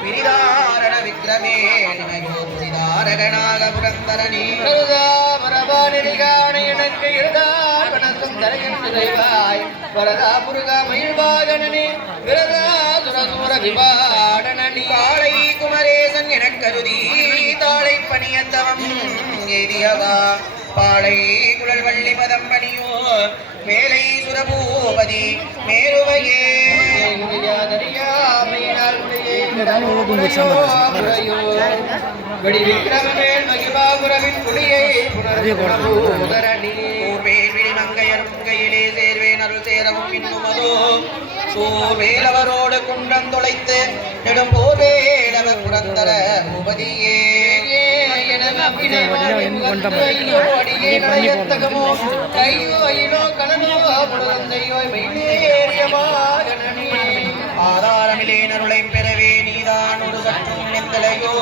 விரிதாரண விக்ரமே புரிதாரகனாக புரந்தரணி தெய்வாய் வரதா புருகா மயில்வாகனனே விரதா சுரசூர காளை குமரேசன் எனக் கருதி தாளை பணியத்தவம் எரியவா பாளை குழல் வள்ளி மதம் பணியோ மேலை சுரபூபதி மேருவையே. வெடி விக்ரமவேல் சேர்வேன் அருள் சேரவும் குண்டம் தொலைத்து நெடும் புரந்தர உபதியே ஆதாரமிலே நருளை பெறவே நீதான் ஒரு சற்றும் நிந்தலையோ